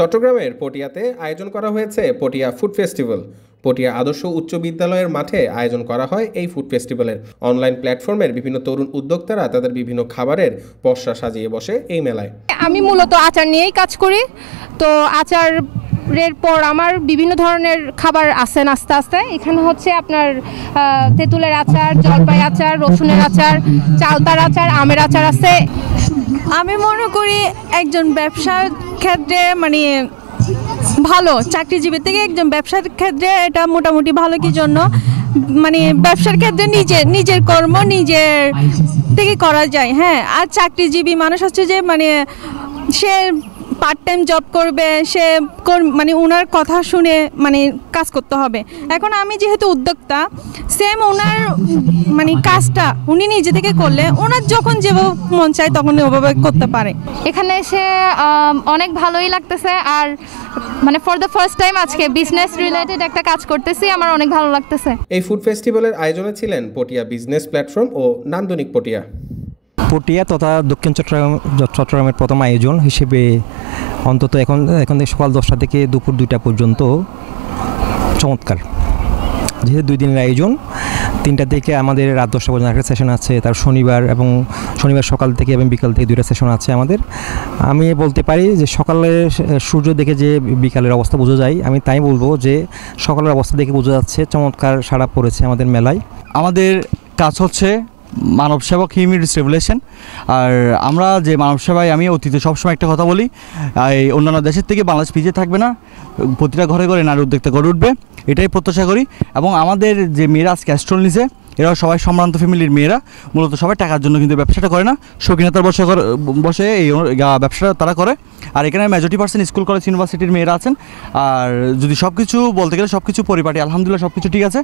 চট্টগ্রামের পটিয়াতে আয়োজন করা হয়েছে পটিয়া ফুড ফেস্টিভ্যাল। পটিয়া আদর্শ উচ্চ বিদ্যালয়ের মাঠে আয়োজন করা হয় এই ফুড ফেস্টিভ্যালের। অনলাইন প্ল্যাটফর্মের বিভিন্ন তরুণ উদ্যোক্তারা তাদের বিভিন্ন খাবারের পসরা সাজিয়ে বসে এই মেলায়। আমি মূলত আচার নিয়েই কাজ করি, তো আচারের পর আমার বিভিন্ন ধরনের খাবার আসে আস্তে আস্তে। এখানে হচ্ছে আপনার তেঁতুলের আচার, জলপাই আচার, রসুনের আচার, চালতার আচার, আমের আচার আছে। আমি মনে করি একজন ব্যবসার ক্ষেত্রে মানে ভালো, চাকরিজীবী থেকে একজন ব্যবসার ক্ষেত্রে এটা মোটামুটি ভালো। কি জন্য মানে ব্যবসার ক্ষেত্রে নিজের কর্ম নিজের থেকে করা যায়। হ্যাঁ, আর চাকরিজীবী মানুষ হচ্ছে যে মানে সে পার্ট টাইম জব করবে, সে মানে ওনার কথা শুনে মানে কাজ করতে হবে। এখন আমি যেহেতু উদ্যোক্তা, সেম ওনার মানে কাজটা উনি নিজে থেকে করলে ওনার যখন যেভাবে মন চায় তখন ওভাবে করতে পারে। এখানে এসে অনেক ভালোই লাগতেছে, আর মানে ফর দ্য ফার্স্ট টাইম আজকে বিজনেস রিলেটেড একটা কাজ করতেছি, আমার অনেক ভালো লাগতেছে। এই ফুড ফেস্টিভ্যালের আয়োজনে ছিলেন পটিয়া বিজনেস প্ল্যাটফর্ম ও নান্দনিক পটিয়া। পটিয়া তথা দক্ষিণ চট্টগ্রামের প্রথম আয়োজন হিসেবে অন্তত এখন থেকে সকাল 10টা থেকে দুপুর 2টা পর্যন্ত চমৎকার। যেহেতু 2 দিনের আয়োজন, 3টা থেকে আমাদের রাত 10টা পর্যন্ত একটা সেশন আছে। তার শনিবার সকাল থেকে এবং বিকাল থেকে 2টা সেশন আছে আমাদের। আমি বলতে পারি যে সকালের সূর্য দেখে যে বিকালের অবস্থা বোঝা যায়, আমি তাই বলবো যে সকালের অবস্থা দেখে বোঝা যাচ্ছে চমৎকার সাড়া পড়েছে আমাদের মেলায়। আমাদের কাজ হচ্ছে মানব সেবা, হিউম্যান রিস্টেবলেশন। আর আমরা যে মানব সেবায় আমি অতীতে সবসময় একটা কথা বলি, এই অন্যান্য দেশের থেকে বাংলাদেশ পিছিয়ে থাকবে না, প্রতিটা ঘরে ঘরে নারী উদ্যোক্তা গড়ে উঠবে, এটাই প্রত্যাশা করি। এবং আমাদের যে মেয়েরা আজকে স্টল নিছে, এরাও সবাই সম্ভ্রান্ত ফ্যামিলির মেয়েরা, মূলত সবাই টাকার জন্য কিন্তু ব্যবসাটা করে না, শৌখিনতার বসে এই ব্যবসাটা তারা করে। আর এখানে মেজরিটি পার্সেন্ট স্কুল কলেজ ইউনিভার্সিটির মেয়েরা আছেন। আর যদি সব কিছু বলতে গেলে সব কিছু পরিপাটি, আলহামদুলিল্লাহ সব কিছু ঠিক আছে।